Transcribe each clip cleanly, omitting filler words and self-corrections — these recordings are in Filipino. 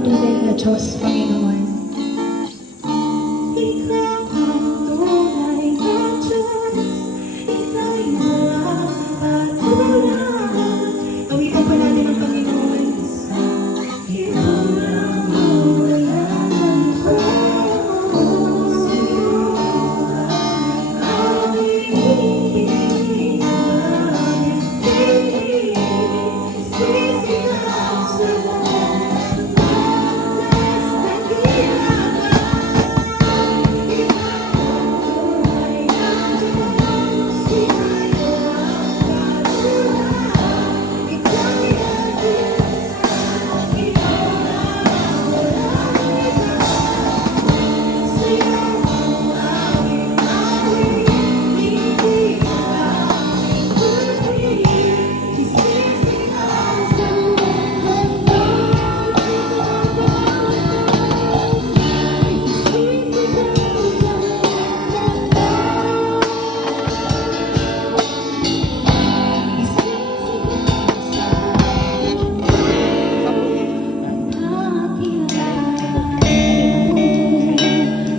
tunay na Diyos, Panginoon. Ikaw ang tunay na Diyos, ika'y walang katulad. Awitan pa natin ang Panginoon. Ikaw lang ang walang Diyos, ang ibig namin, sisigaw sa lahat.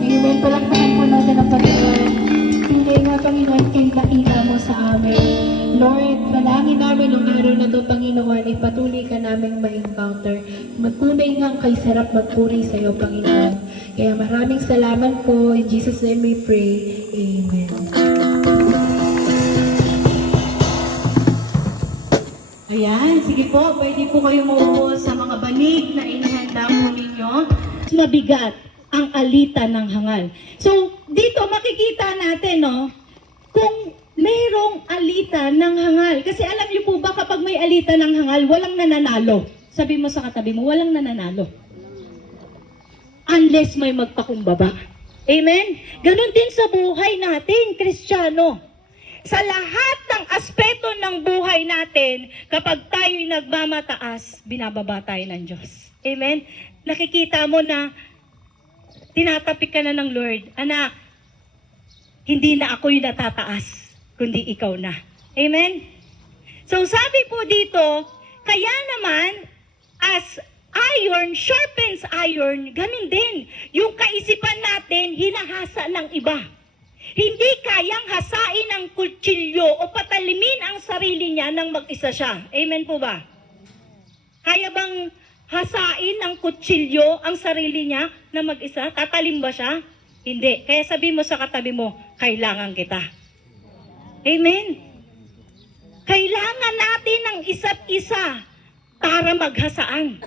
Amen. Palakpakan po natin ang Panginoon. Tunay nga, Panginoon, kay daila mo sa amin. Lord, panangin namin ng araw na ito, Panginoon, ay patuloy ka naming ma-encounter. Magtunay nga kay sarap magpuri sa iyo, Panginoon. Kaya maraming salamat po. In Jesus' name we pray. Amen. Ayan, sige po, pwede po kayo maupo sa mga banig na inihanda po ninyo. Mabigat ang alita ng hangal. So, dito makikita natin, no, kung mayroong alita ng hangal. Kasi alam niyo po ba, kapag may alita ng hangal, walang nananalo. Sabi mo sa katabi mo, walang nananalo. Unless may magpakumbaba. Amen? Ganon din sa buhay natin, Kristiyano. Sa lahat ng aspeto ng buhay natin, kapag tayo'y nagmamataas, binababa tayo ng Diyos. Amen? Nakikita mo na tinatapik ka na ng Lord. Anak, hindi na ako yung natataas, kundi ikaw na. Amen? So sabi po dito, kaya naman, as iron sharpens iron, ganun din. Yung kaisipan natin, hinahasa ng iba. Hindi kayang hasain ng kutsilyo o patalimin ang sarili niya nang mag-isa siya. Amen po ba? Kaya bang hasain ng kutsilyo ang sarili niya na mag-isa? Tatalim ba siya? Hindi. Kaya sabi mo sa katabi mo, kailangan kita. Amen? Kailangan natin ng isa't isa para maghasaan.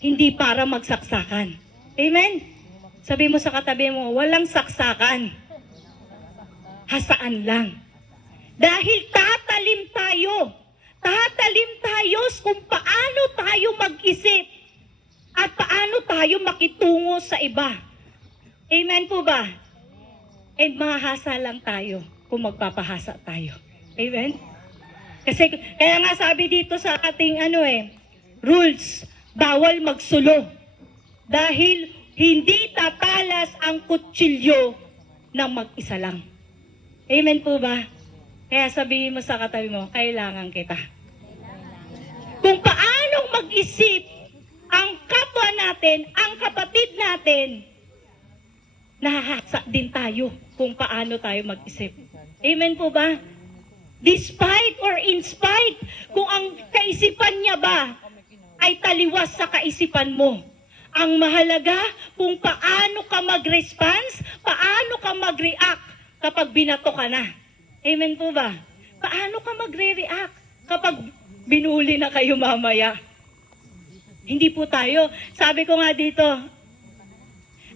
Hindi para magsaksakan. Amen? Sabi mo sa katabi mo, walang saksakan. Hasaan lang. Dahil tatalim tayo kung paano tayo mag-isip at paano tayo makitungo sa iba. Amen po ba? And mahahasa lang tayo kung magpapahasa tayo. Amen? Kasi kaya nga sabi dito sa ating rules, bawal magsulo. Dahil hindi tatalas ang kutsilyo ng mag-isa lang. Amen po ba? Kaya sabihin mo sa katabi mo, kailangan kita. Kung paanong mag-isip ang kapwa natin, ang kapatid natin, nahahasa din tayo kung paano tayo mag-isip. Amen po ba? Despite or in spite, kung ang kaisipan niya ba ay taliwas sa kaisipan mo. Ang mahalaga kung paano ka mag-response, paano ka mag-react kapag binato ka na. Amen po ba? Paano ka magre-react kapag binuli na kayo mamaya? Hindi po tayo. Sabi ko nga dito,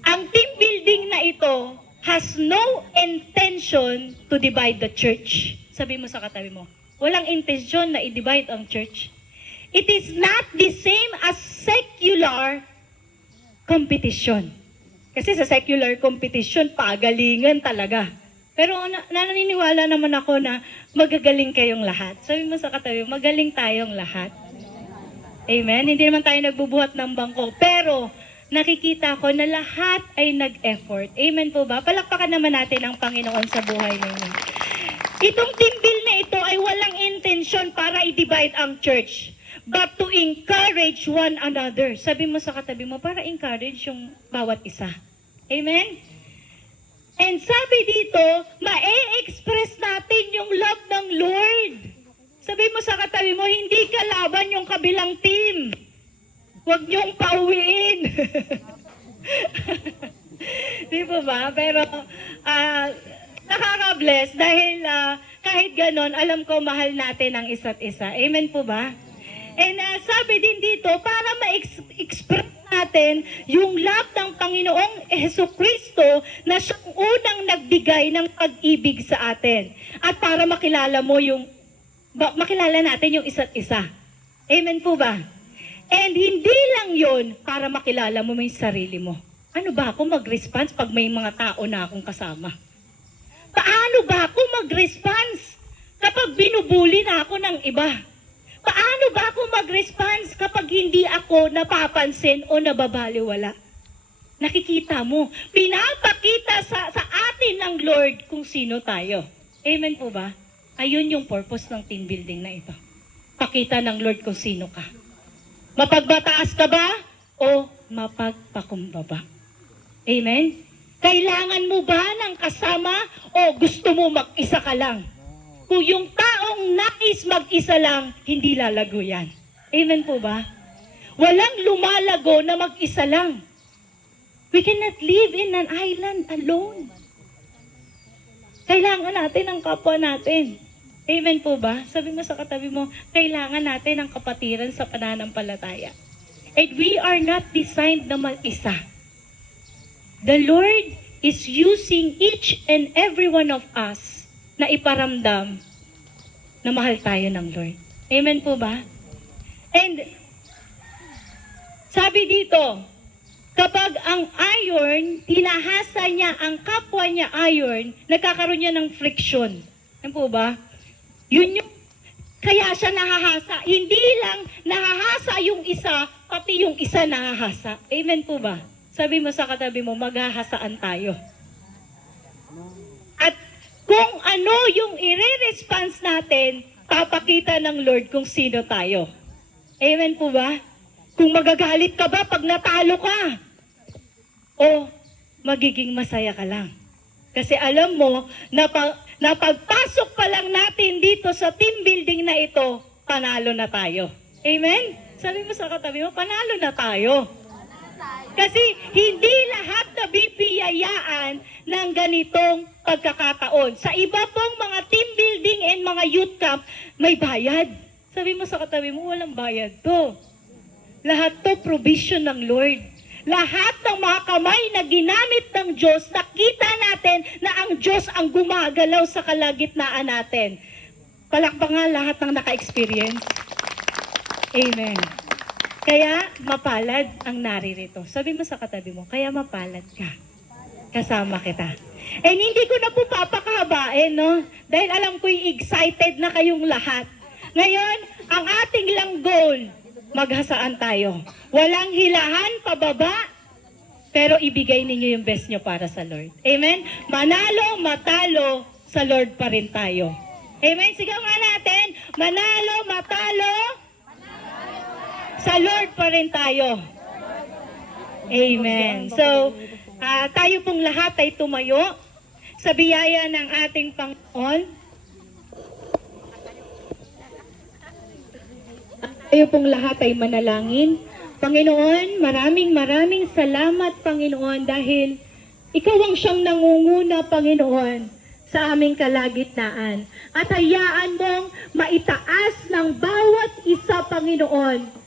ang team building na ito has no intention to divide the church. Sabi mo sa katabi mo, walang intensyon na i-divide ang church. It is not the same as secular competition. Kasi sa secular competition, pagalingan talaga. Pero naniniwala naman ako na magagaling kayong lahat. Sabi mo sa katabi, magaling tayong lahat. Amen? Hindi naman tayo nagbubuhat ng bangko. Pero nakikita ko na lahat ay nag-effort. Amen po ba? Palakpakan naman natin ang Panginoon sa buhay ninyo. Itong team build na ito ay walang intensyon para i-divide ang church. but to encourage one another. Sabi mo sa katabi mo, para encourage yung bawat isa. Amen? And sabi dito, ma-express natin yung love ng Lord. Sabi mo sa katabi mo, hindi kalaban yung kabilang team. Huwag niyong pauwiin. Di ba ba? Pero nakaka-bless dahil kahit ganon, alam ko mahal natin ang isa't isa. Amen po ba? And sabi din dito, para ma-express natin yung love ng Panginoong Jesucristo na siyang unang nagbigay ng pag-ibig sa atin. At para makilala natin yung isa't isa. Amen po ba? And hindi lang yon para makilala mo yung sarili mo. Ano ba ako mag-response pag may mga tao na akong kasama? Paano ba ako mag-response kapag binubuli na ako ng iba? Paano ba ako mag-response kapag hindi ako napapansin o nababaliwala? Nakikita mo, pinapakita sa atin ng Lord kung sino tayo. Amen po ba? Ayun yung purpose ng team building na ito. Pakita ng Lord kung sino ka. Mapagbataas ka ba o mapagpakumbaba? Amen? Kailangan mo ba ng kasama o gusto mo mag-isa ka lang? Kung yung taong nais mag-isa lang, hindi lalago yan. Amen po ba? Walang lumalago na mag-isa lang. We cannot live in an island alone. Kailangan natin ang kapwa natin. Amen po ba? Sabi mo sa katabi mo, kailangan natin ang kapatiran sa pananampalataya. And we are not designed na mag-isa. The Lord is using each and every one of us na iparamdam na mahal tayo ng Lord. Amen po ba? And sabi dito, kapag ang iron, hinahasa niya ang kapwa niya iron, nagkakaroon niya ng friction. Amen po ba? Yun yung, kaya siya nahahasa. Hindi lang nahahasa yung isa, pati yung isa nahahasa. Amen po ba? Sabi mo sa katabi mo, maghahasaan tayo. At kung ano yung i-response natin, papakita ng Lord kung sino tayo. Amen po ba? Kung magagalit ka ba pag natalo ka? O magiging masaya ka lang? Kasi alam mo, na pagpasok pa lang natin dito sa team building na ito, panalo na tayo. Amen? Sabi mo sa katabi mo, panalo na tayo. Kasi hindi lahat na bibiyayaan ng ganitong pagkakataon. Sa iba pong mga team building and mga youth camp, may bayad. Sabi mo sa katabi mo, walang bayad to. Lahat to provision ng Lord. Lahat ng mga kamay na ginamit ng Diyos, nakita natin na ang Diyos ang gumagalaw sa kalagitnaan natin. Palakpangan lahat ng naka-experience. Amen. Kaya mapalad ang naririto. Sabi mo sa katabi mo, kaya mapalad ka. Kasama kita. And hindi ko na po papakahabain, no? Dahil alam ko'y excited na kayong lahat. Ngayon, ang ating lang goal, maghasaan tayo. Walang hilahan, pababa, pero ibigay ninyo yung best nyo para sa Lord. Amen? Manalo, matalo, sa Lord pa rin tayo. Amen? Sigaw nga natin, manalo, matalo, sa Lord pa rin tayo. Amen. So, tayo pong lahat ay tumayo sa biyaya ng ating Panginoon. Tayo pong lahat ay manalangin. Panginoon, maraming salamat, Panginoon, dahil Ikaw ang siyang nangunguna, Panginoon, sa aming kalagitnaan. At hayaan mong maitaas ng bawat isa, Panginoon.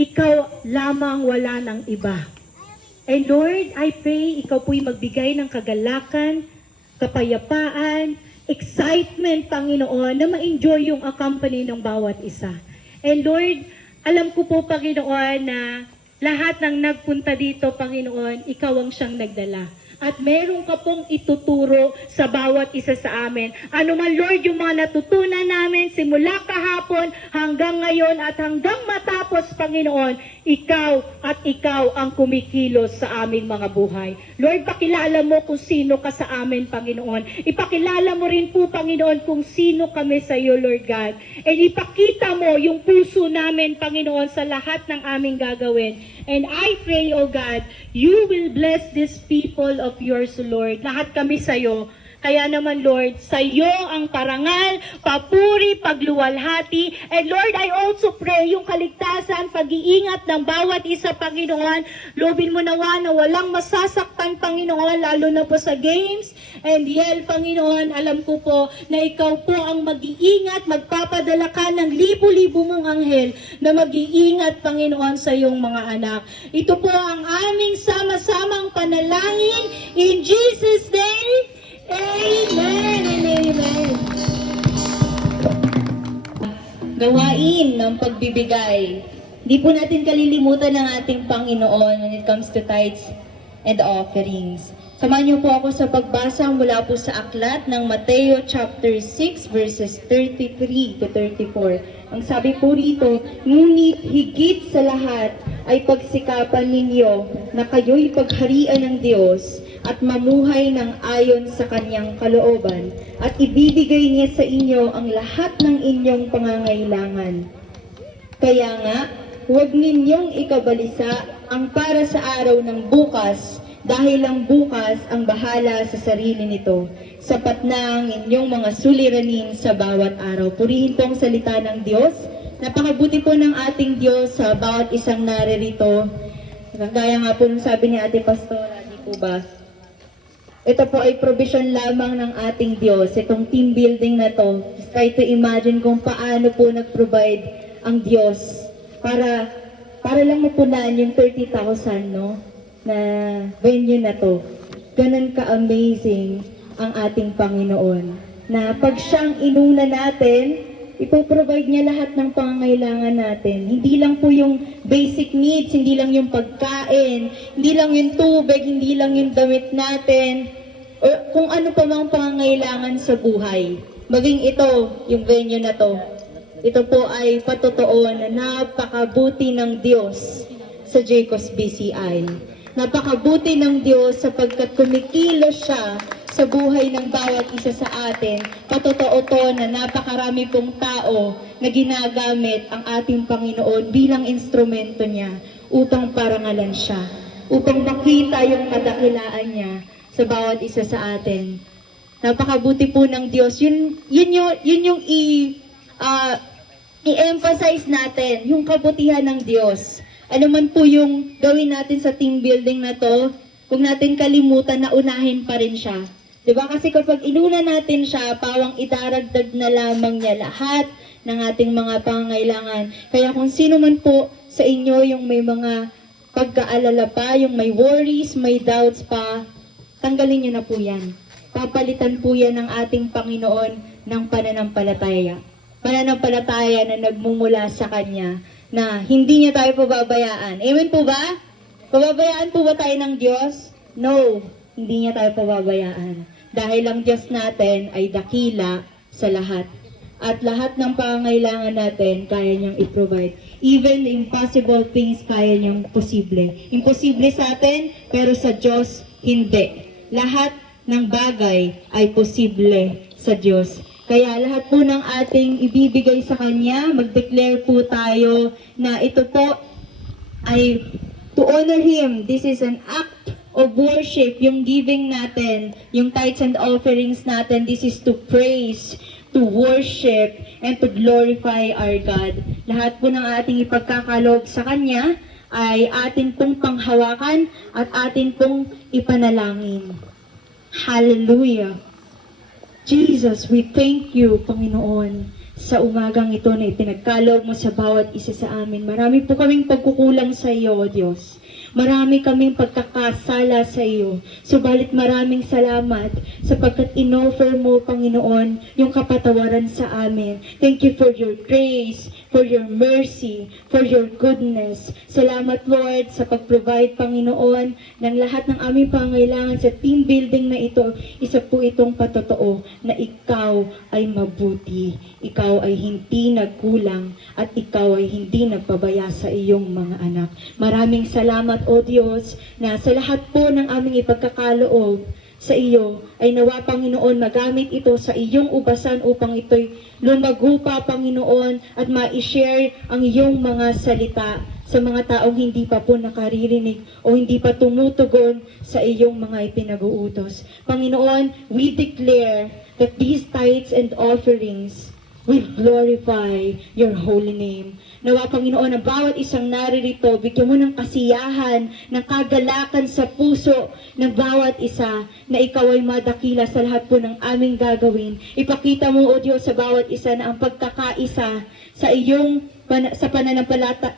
Ikaw lamang, wala ng iba. And Lord, I pray, Ikaw po'y magbigay ng kagalakan, kapayapaan, excitement, Panginoon, na ma-enjoy yung accompany ng bawat isa. And Lord, alam ko po, Panginoon, na lahat ng nagpunta dito, Panginoon, Ikaw ang siyang nagdala. At meron ka pong ituturo sa bawat isa sa amin. Ano man, Lord, yung mga natutunan namin simula kahapon hanggang ngayon at hanggang matapos, Panginoon, ikaw at ikaw ang kumikilos sa aming mga buhay. Lord, pakilala mo kung sino ka sa amin, Panginoon. Ipakilala mo rin po, Panginoon, kung sino kami sa iyo, Lord God. And ipakita mo yung puso namin, Panginoon, sa lahat ng aming gagawin. And I pray, O God, you will bless these people of yours, Lord. Lahat kami sa iyo. Kaya naman, Lord, sa iyo ang parangal, papuri, pagluwalhati. And Lord, I also pray yung kaligtasan, pag-iingat ng bawat isa, Panginoon. Loobin mo nawa na walang masasaktan, Panginoon, lalo na po sa games. And yel, Panginoon, alam ko po na ikaw po ang mag-iingat, magpapadala ka ng libo-libo mong anghel na mag-iingat, Panginoon, sa iyong mga anak. Ito po ang aming sama-samang panalangin. In Jesus' name, amen and amen. Gawain ng pagbibigay. Hindi po natin kalilimutan ng ating Panginoon when it comes to tithes and offerings. Samahan niyo po ako sa pagbasa mula po sa aklat ng Mateo chapter 6 verses 33 to 34. Ang sabi po rito, ngunit higit sa lahat ay pagsikapan ninyo na kayo'y pagharian ng Diyos at mamuhay ng ayon sa kanyang kalooban at ibibigay niya sa inyo ang lahat ng inyong pangangailangan. Kaya nga, huwag ninyong ikabalisa ang para sa araw ng bukas dahil ang bukas ang bahala sa sarili nito. Sapat na ang inyong mga suliranin sa bawat araw. Purihin po ang salita ng Diyos. Napakabuti po ng ating Diyos sa bawat isang naririto. Gaya nga po nung sabi ni Ate Pastora, di po ba? Ito po ay provision lamang ng ating Diyos. Itong team building na to. Just try to imagine kung paano po nag-provide ang Diyos para lang mapunan yung 30,000, no? Na venue na to. Ganun ka-amazing ang ating Panginoon. Na pag siyang inuna natin, ipoprovide niya lahat ng pangangailangan natin. Hindi lang po yung basic needs, hindi lang yung pagkain, hindi lang yung tubig, hindi lang yung damit natin, o kung ano pa mang pangangailangan sa buhay. Maging ito, yung venue na to. Ito po ay patotoo na napakabuti ng Diyos sa Jacob's BCI. Napakabuti ng Diyos sapagkat kumikilos siya sa buhay ng bawat isa sa atin. Patotoo to na napakarami pong tao na ginagamit ang ating Panginoon bilang instrumento niya upang parangalan siya, upang makita yung kadakilaan niya sa bawat isa sa atin. Napakabuti po ng Diyos. Yun yung i-emphasize natin, yung kabutihan ng Diyos. Ano man po yung gawin natin sa team building na to, huwag natin kalimutan na unahin pa rin siya. Diba? Kasi kapag inuna natin siya, pawang idaragdag na lamang niya lahat ng ating mga pangangailangan. Kaya kung sino man po sa inyo yung may mga pagkaalala pa, yung may worries, may doubts pa, tanggalin niyo na po yan. Papalitan po yan ng ating Panginoon ng pananampalataya. Pananampalataya na nagmumula sa Kanya, na hindi niya tayo pababayaan. Amen po ba? Pababayaan po ba tayo ng Diyos? No, hindi niya tayo pababayaan. Dahil ang Diyos natin ay dakila sa lahat. At lahat ng pangangailangan natin, kaya niyang i-provide. Even the impossible things, kaya niyang posible. Imposible sa atin, pero sa Diyos, hindi. Lahat ng bagay ay posible sa Diyos. Kaya lahat po ng ating ibibigay sa Kanya, mag-declare po tayo na ito po ay to honor Him. This is an act of worship. Yung giving natin, yung tithes and offerings natin, this is to praise, to worship, and to glorify our God. Lahat po ng ating ipagkakaloob sa Kanya ay atin pong panghawakan at atin pong ipanalangin. Hallelujah! Jesus, we thank you, Panginoon, sa umagang ito na ipinagkaloob mo sa bawat isa sa amin. Marami po kaming pagkukulang sa iyo, O Diyos. Marami kaming pagkakasala sa iyo. Subalit maraming salamat sapagkat inoffer mo, Panginoon, yung kapatawaran sa amin. Thank you for your grace, for your mercy, for your goodness. Salamat, Lord, sa pag-provide, Panginoon, ng lahat ng aming pangangailangan sa team building na ito. Isa po itong patotoo na ikaw ay mabuti, ikaw ay hindi nagkulang, at ikaw ay hindi nagpabaya sa iyong mga anak. Maraming salamat, O Diyos, na sa lahat po ng aming ipagkakaloob sa iyo ay nawa, Panginoon, magamit ito sa iyong ubasan upang ito'y lumago pa, Panginoon, at ma-share ang iyong mga salita sa mga taong hindi pa po nakaririnig o hindi pa tumutugon sa iyong mga ipinag-uutos. Panginoon, we declare that these tithes and offerings will glorify your holy name. Nawa, Panginoon, ang bawat isang naririto, bigyan mo ng kasiyahan, ng kagalakan sa puso ng bawat isa, na ikaw ay madakila sa lahat po ng aming gagawin. Ipakita mo, O Diyos, sa bawat isa na ang pagkakaisa sa iyong sa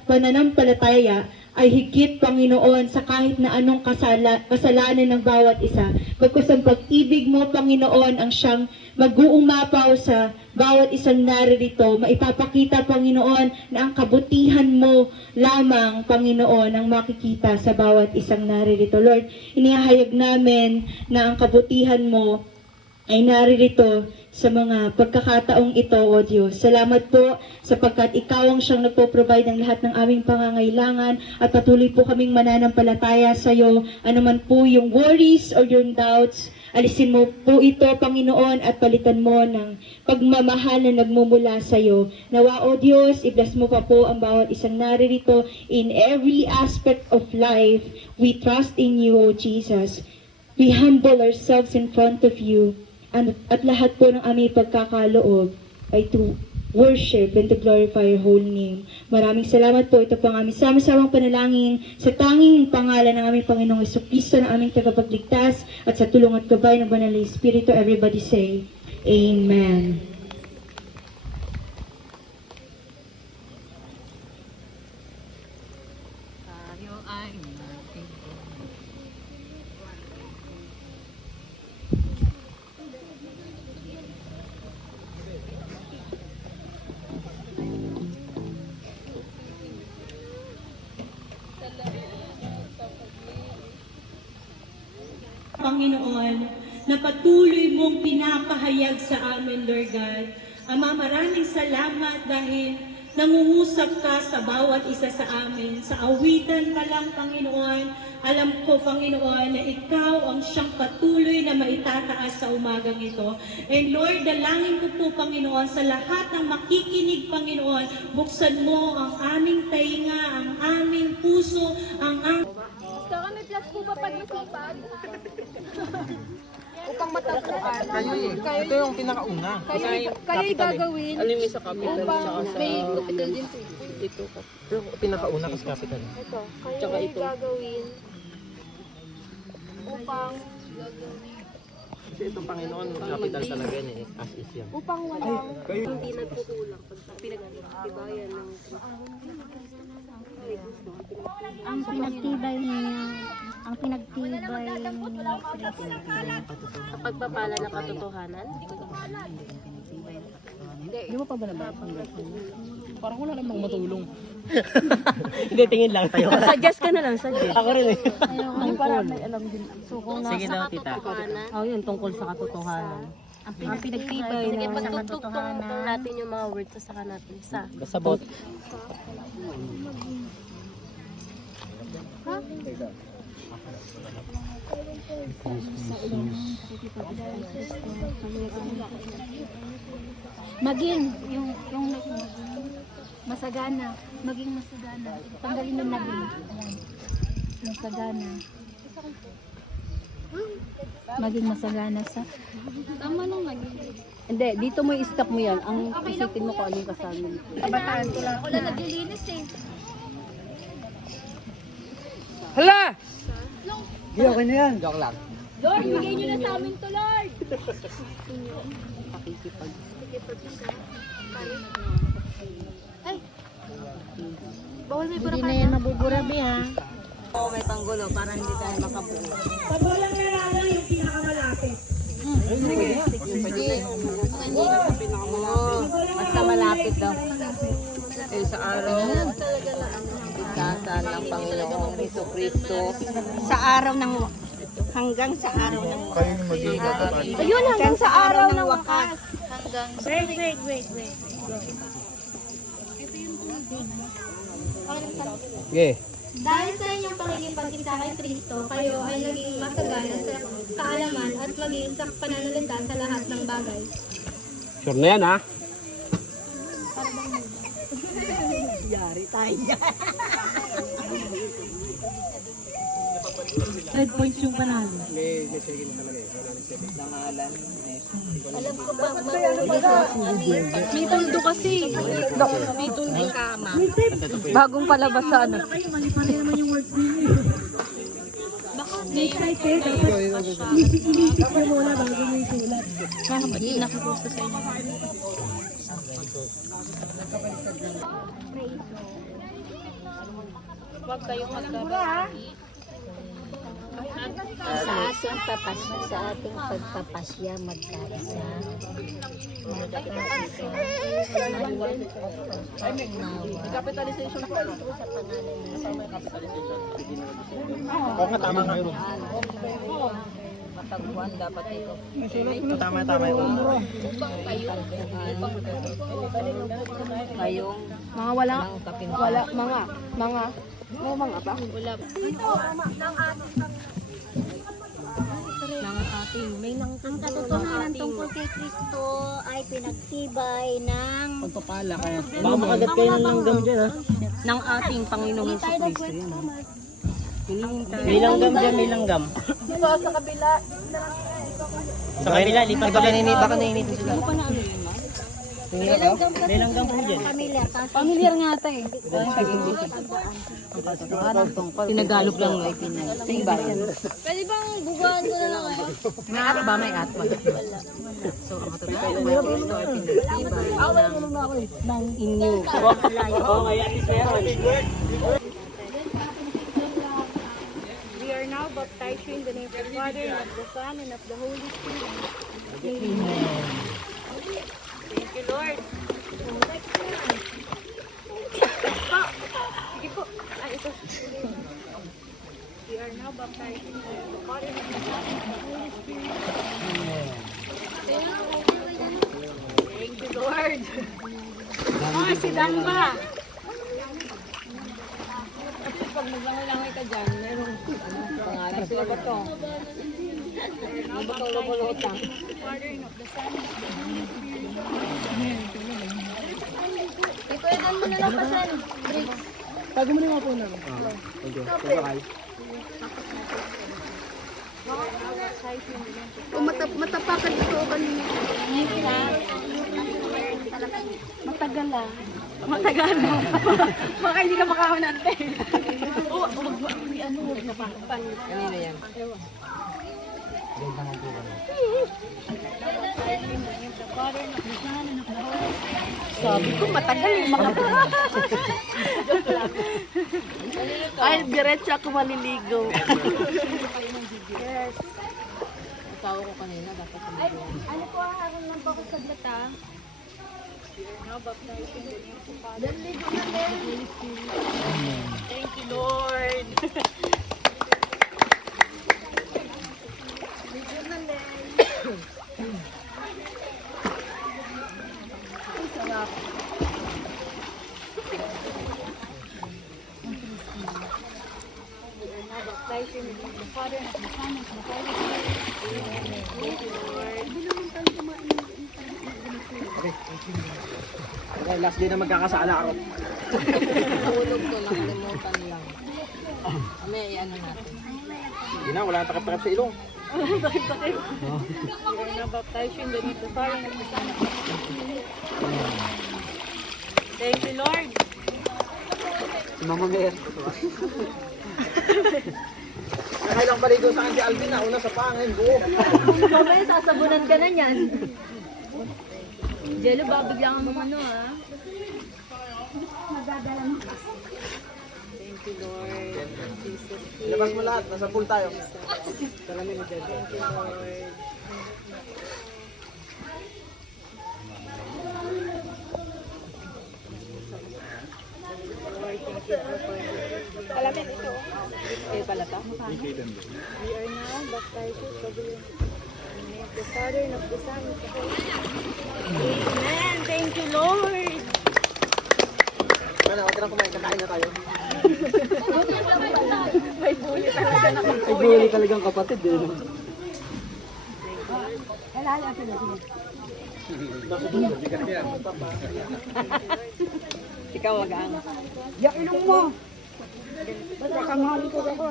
pananampalataya ay higit, Panginoon, sa kahit na anong kasalanan ng bawat isa. Bagkus ang pag-ibig mo, Panginoon, ang siyang mag-uumapaw sa bawat isang naririto. Maipapakita, Panginoon, na ang kabutihan mo lamang, Panginoon, ang makikita sa bawat isang naririto. Lord, inihahayag namin na ang kabutihan mo ay naririto sa mga pagkakataong ito, O Diyos. Salamat po sapagkat ikaw ang siyang nagpo-provide ng lahat ng aming pangangailangan at patuloy po kaming mananampalataya sa iyo. Ano man po yung worries or yung doubts, alisin mo po ito, Panginoon, at palitan mo ng pagmamahal na nagmumula sa iyo. Nawa, O Diyos, i-bless mo pa po ang bawat isang naririto in every aspect of life. We trust in you, O Jesus. We humble ourselves in front of you. At lahat po ng aming pagkakaloob ay to worship and to glorify your holy name. Maraming salamat po. Ito po ang aming sama-samang panalangin sa tanging pangalan ng aming Panginoong Jesucristo, ng aming tagapagligtas, at sa tulong at gabay ng Banal na Espiritu. Everybody say, Amen. Panginoon, na patuloy mong pinapahayag sa amin, Lord God. Ama, maraming salamat dahil nangungusap ka sa bawat isa sa amin. Sa awitan pa lang, Panginoon, alam ko, Panginoon, na ikaw ang siyang patuloy na maitataas sa umagang ito. And Lord, dalangin ko po, Panginoon, sa lahat ng makikinig, Panginoon, buksan mo ang aming tainga, ang aming puso, ang aming... Gusto kami plus po ba pag nasipag? Upang matagpuan. Ito yung pinakauna. Kayo'y gagawin. Alam mo sa capital Upang tsaka sa... may capital din po. Ito. Pero pinakauna kasi capital. Ito. Tsaka Kayo'y ito. gagawin. Upang Kasi itong Panginoon, capital talaga yan eh. As is yan. upang walang hindi nagkukulang pag pinagtibayan ng ang pinagtibay ni sa pagpapala ng katotohanan. Di mo pa ba nababanggat? Parang wala namang matulong. Hindi, tingin lang tayo. Suggest ka na lang, suggest. Ako rin eh. Ay, para may alam din. So, kung Sige daw, Sa tita. katotohanan. yun, tungkol sa katotohanan. Ang pinagtibay Sige, ng sa pagtugtog katotohanan. natin yung mga words sa saka natin. Sa Kasabot. Maging, yung masagana. Maging masagana. Tanggalin yung naging. Ayan. Masagana. Maging masagana sa... tama nung maging. Hindi, dito mo i-stop mo yan. Ang isipin mo kung anong kasama nito. Kabataan ko lang. Wala naglilinis eh. Hala! Hindi, okay na yan. Joke lang. Lord, bigay nyo na sa amin to, Lord! Pakikipag. Ay! Bawal may Hindi na yan mabuburabi ha. Oo, may panggulo para hindi tayo makabuo. Pabulang na lang yung pinakamalapit. Oo, basta malapit daw. sa araw ng Panginoong Jesucristo, sa araw ng hanggang sa araw ng ayun, hanggang sa araw ng wakas. Okay. Dahil sa inyong pakikipagkita kay Kristo, kayo ay naging masagana sa kaalaman at maging sa pananalita sa lahat ng bagay. Sure na yan, ha? Red points yung panalo. May tuldo kasi. May tuldo. Bagong palabas sa ano. Kayo, mali-mali naman yung words ninyo. Excited, dapat inisip mo muna bago mo isulat. Nakaposto sa inyo. Huwag kayong magkabati. Sa ating pagpapasya magkaisa. Capitalization ako. Oo nga, tama nga yun. Matagpuan dapat ito. Tama yung Kayong Mga wala, kapintuan. mga ba? Wala. Ang katotohanan tungkol kay Kristo ay pinagtibay ng pagpapala kaya. Baka makagat kayo ng langgam dyan, ha? ng ating Panginoong Jesucristo. Yun. May langgam dyan, may langgam. Sa kabila, lipat ka nainit, baka nainit sila. May langgam po dyan. pamilya. Familiar nga ata eh. Tinagalog lang ay pinagtibay. Pwede bang bubuhan ko na lang ako? May at ba? May at? Wala. So, ang katotohanan ng Kristo ay pinagtibay ng inyo. Oo, kaya at least meron. We are now baptized in the name of the Father, and of the Son, and of the Holy Spirit. Thank you, Lord. Sige po. Ay, ito. We are now baptized in the name of the Father, and of the Son, and of the Holy Spirit. Thank you, Lord. Oh, si Dan ba? Kasi pag maglangoy-langoy ka dyan, meron pangalan. Sila ba to? Ano ba ito lupulutang? Father, and of the Son, and of the Holy Spirit. Ipwedan mo na lang pasan. Tago mo naman po namin. Thank you. Bye-bye. Matapakan ito ba ninyo? Matagal ah. Matagal na. Baka hindi ka makahanante. Huwag na pa. Kanina yan. Sabi ko matagal eh. Ay, diretso ako maliligo. Yes. Ikaw ko kanina, dapat Ay, ano po ang araw ng bako sa blata? Thank you, Lord. Okay, last day na magkakasala ako. Tulog ko lang, limutan lang. May ano natin. Hindi na, wala nang takip-takip sa ilong. Bakit? We are now baptized in the name of the Father, and of the Son, and of the Holy Spirit. Thank you, Lord. Si Mama Mer. Nakailang baligo sa akin si Alvin na una sa pangin, buo. Mamaya sasabunan ka na yan. Jello, babiglang mo ano ah. Thank you, Lord. Jesus. Labas mo lahat, nasa pool tayo. Thank you, Lord. Alamin ito. Eh, pala ta? We are now baptized with the name of the Father, and of the Son, and of the Holy Spirit. Amen. Thank you, Lord. Ano, wag ka na kumain, kakain na tayo. May bully talaga na. Ay, buhay talagang kapatid eh. No? Ikaw wagang. Ya ilong mo. Baka mahali ko ako.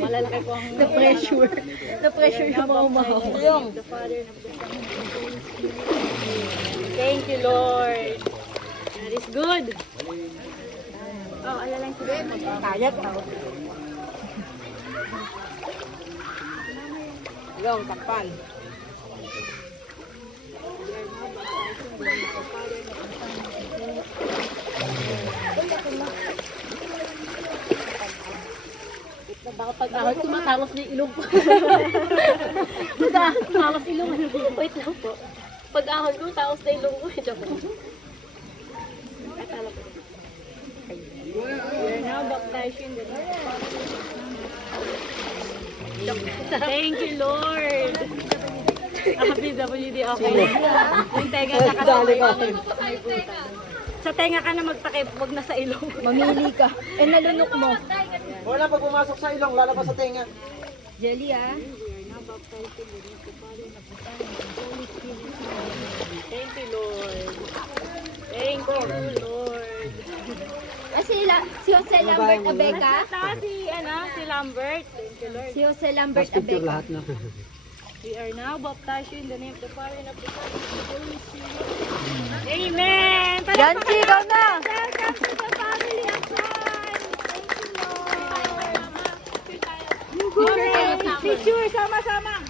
Malalaki po ang... The pressure. The pressure yung maumahaw. Yung. Thank you, Lord. That is good. Oh, alalang sila. Kayat. Yung takpan. Baka pag-ahon, tumatawas na yung ilong ko. Tumawas ilong. Wait lang po. Pag-ahon ko, tawas na ilong ko. Akala ko. We are now baptized in the name of the Father. Thank you, Lord. WD, okay. Yung tenga na kasabay. Sa tenga ka na magtakip, wag na sa ilong. Mamili ka. Eh nalunok mo. Wala, pag pumasok sa ilong, lalabas sa tenga. Jelly ah. Thank you, Lord. Thank you, Lord. Si Jose Lambert Abeka. Si Lambert. Thank you, Lord. Si Jose Lambert Abeka. lahat na. We are now baptized in the name of the Father and of the Son and of the Holy Spirit. Amen! Yan, ikaw na. Welcome to the family of God! Thank you, Lord! Okay, picture, sama-sama!